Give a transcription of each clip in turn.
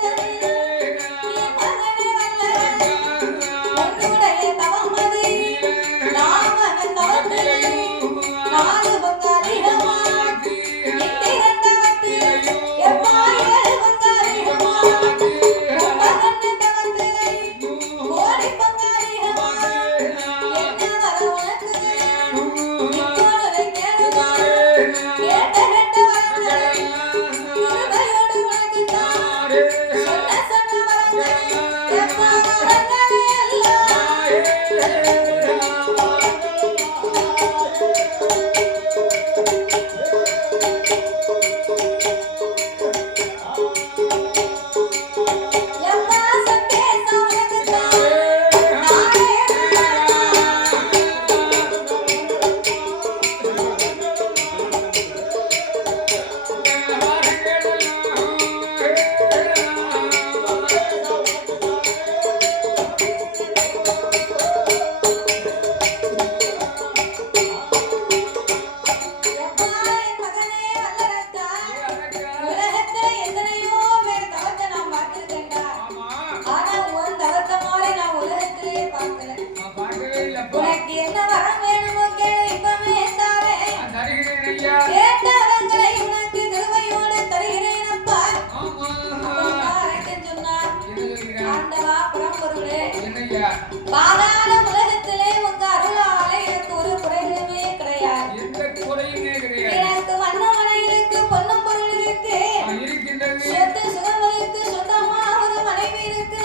Thank you. Bye. பராம்பொருளே உலகத்திலே உங்க அருளால எனக்கு ஒரு குறையுமே கிடையாது. எனக்கு வண்ணமனை இருக்கு பொன்னும் பொருள் இருக்கு. சொந்தமா ஒரு மனைவி இருக்கு.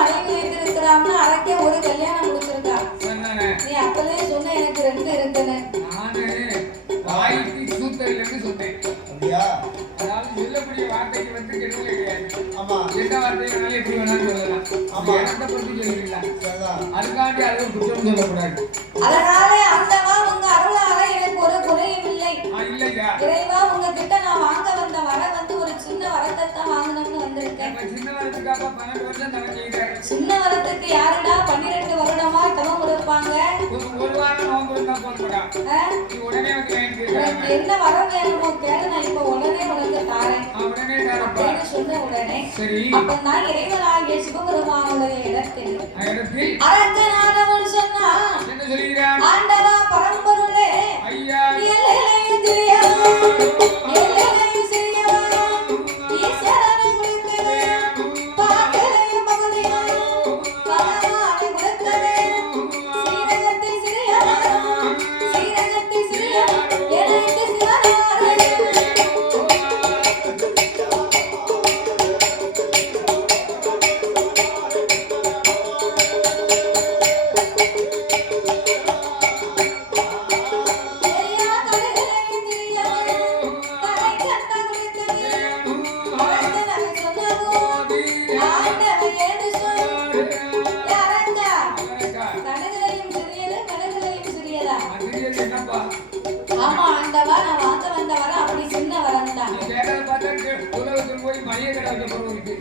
மனைவி இருக்கிறாங்க அரைக்க ஒரு கல்யாணம் முடிச்சிருக்கா. நீ அப்பதான் சொன்ன எனக்கு ரெண்டு இருக்குன்னு. அப்படியா? அதாவது சொல்லக்கூடிய வார்த்தைக்கு வந்து கெடுதல் ஆமா. எந்த வார்த்தை எப்படி வேணாலும் சொல்லலாம். ஆமா. இடத்தை பொறுத்து சொல்லிக்கலாம் அதுக்காண்டி அந்த வரத்தான் வாங்கணும்னு வந்திருக்கேன். சின்ன வரத்துக்கு யாருடா பன்னிரெண்டு வருடமா தவம் கொடுப்பாங்க? என்ன வரம் வேணுமோ கேளு நான் இப்ப உடனே உனக்கு தாரேன். அப்படின்னு சொன்ன உடனே அப்பதான் இறைவனாகிய சிவபெருமானுடைய இடத்தில் அரங்கனானவன் சொன்னா ஆண்டவர்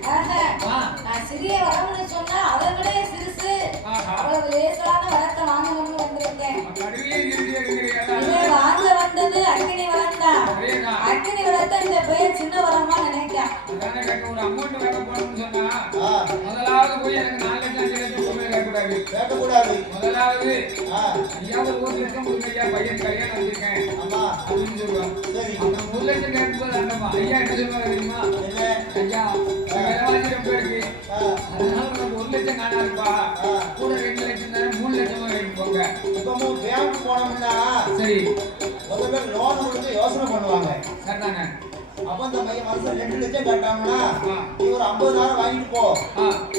அண்ணன், ஆ. நான் சிறிய வரம்னு சொன்னா அதை விட சிறுசு. அவ்வளவு லேசான வரத்தை வாங்கணும்னு வந்திருக்கேன். வாங்க வந்தது அக்கினி அதேதான். அக்கினி வரத்தை இந்த பையன் சின்ன வரமா நினைக்கான் அதானே கேட்ட ஒரு amount வேற போடணும்னு சொன்னா, முதலாவது போய் எனக்கு கேட்கக்கூடாது. முதலாவது ஐயா ஒரு ஒரு லட்சம் கொடுங்க ஐயா பையன் கல்யாணம் வச்சிருக்கேன். ஆமா. அப்படின்னு சொல்லுவான் சரி. அப்புறம் ஒரு லட்சம் கேட்கும்போது அந்தம்மா ஐயா என்ன சொல்லுவாங்க தெரியுமா? ஐயா விலைவாசி ரொம்ப இருக்கு. ஆ, அதனால உனக்கு ஒரு லட்சம் காணாதுப்பா ஆ. கூட ரெண்டு லட்சம் தானே மூணு லட்சமா வேணும் போங்க. இப்பமும் பேங்க் போனோம்னா சரி. முதல்ல லோன் கொடுத்து யோசனை பண்ணுவாங்க. சரிதானே? அப்ப இந்த மையம் மனுஷன் ரெண்டு லட்சம் கட்டாங்கன்னா. நீ ஒரு ஐம்பதாயிரம் வாங்கிட்டு போ.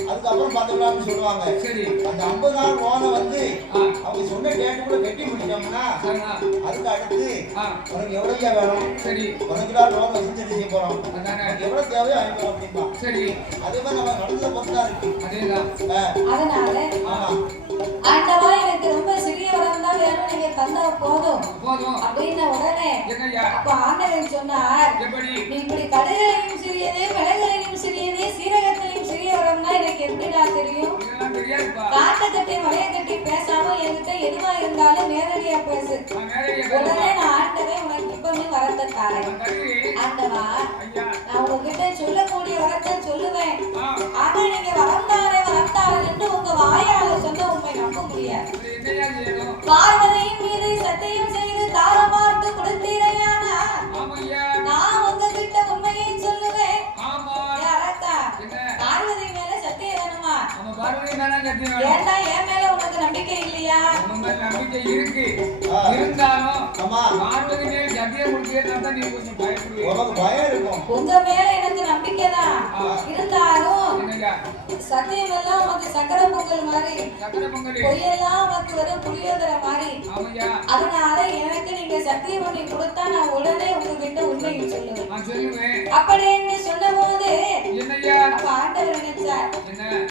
அதுக்கப்புறம் பார்த்துக்கலாம்னு சொல்லுவாங்க. சரி. அந்த ஐம்பதாயிரம் லோனை வந்து அவங்க சொன்ன டேட்டுக்குள்ள கட்டி முடிச்சோம்னா அதுக்கு அடுத்து உனக்கு எவ்வளோயா வேணும்? சரி. உனக்கு தான் லோன் வச்சு செய்ய போறோம். எவ்வளவு தேவையோ வாங்கிக்கோ அப்படின்பா. சரி. அதே மாதிரி நம்ம நடந்த பொறுத்து இருக்கு. அதனால ஆண்டவா எனக்கு ரொம்ப சிறிய வரம் தான் வேணும் நீங்க தந்தா போதும். போதும். அப்படின்ன உடனே அப்ப ஆண்டவன் சொன்னார் நீ இப்படி கடுகளையும் சிறியது மிளகுலையும் சிறியது சீரகத்திலையும் சிறிய வரம்னா எனக்கு எப்படிடா தெரியும்? காட்டை கட்டி மலையை பேசாம என்கிட்ட எதுவா இருந்தாலும் நேரடியா பேசு. உடனே நான் ஆண்டவே உனக்கு இப்பவே வரத்தை தாரேன் நான் ஆண்டவா நான் உங்ககிட்ட சொல்லக்கூடிய வரத்தை சொல்லுவேன். ஆனா நீங்க வளர்ந்தாரே தாரே என்று உங்க வாயால சொன்ன உண்மை நம்ப முடியாது. ஏண்டா என் மேல உனக்கு நம்பிக்கை இல்லையா? உங்க எனக்கு நம்பிக்கை இருந்தாலும் சத்தியம் எல்லாம் உனக்கு சக்கரை பொங்கல் மாதிரி. பொய்யெல்லாம் உனக்கு வரும் மாதிரி. அதனால எனக்கு நீங்க சத்தியம் பண்ணி கொடுத்தா நான் உடனே உங்ககிட்ட உண்மையை சொல்லுவேன். அப்படின்னு சொன்ன போது அப்ப